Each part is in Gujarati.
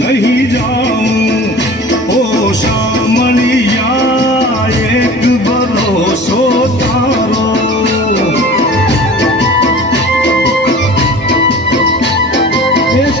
નહીં જાઉં. ઓ શામલિયા એક ભરોસો તારો. દેશ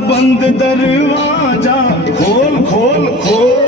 બંધ દરવાજા ખોલ ખોલ ખોલ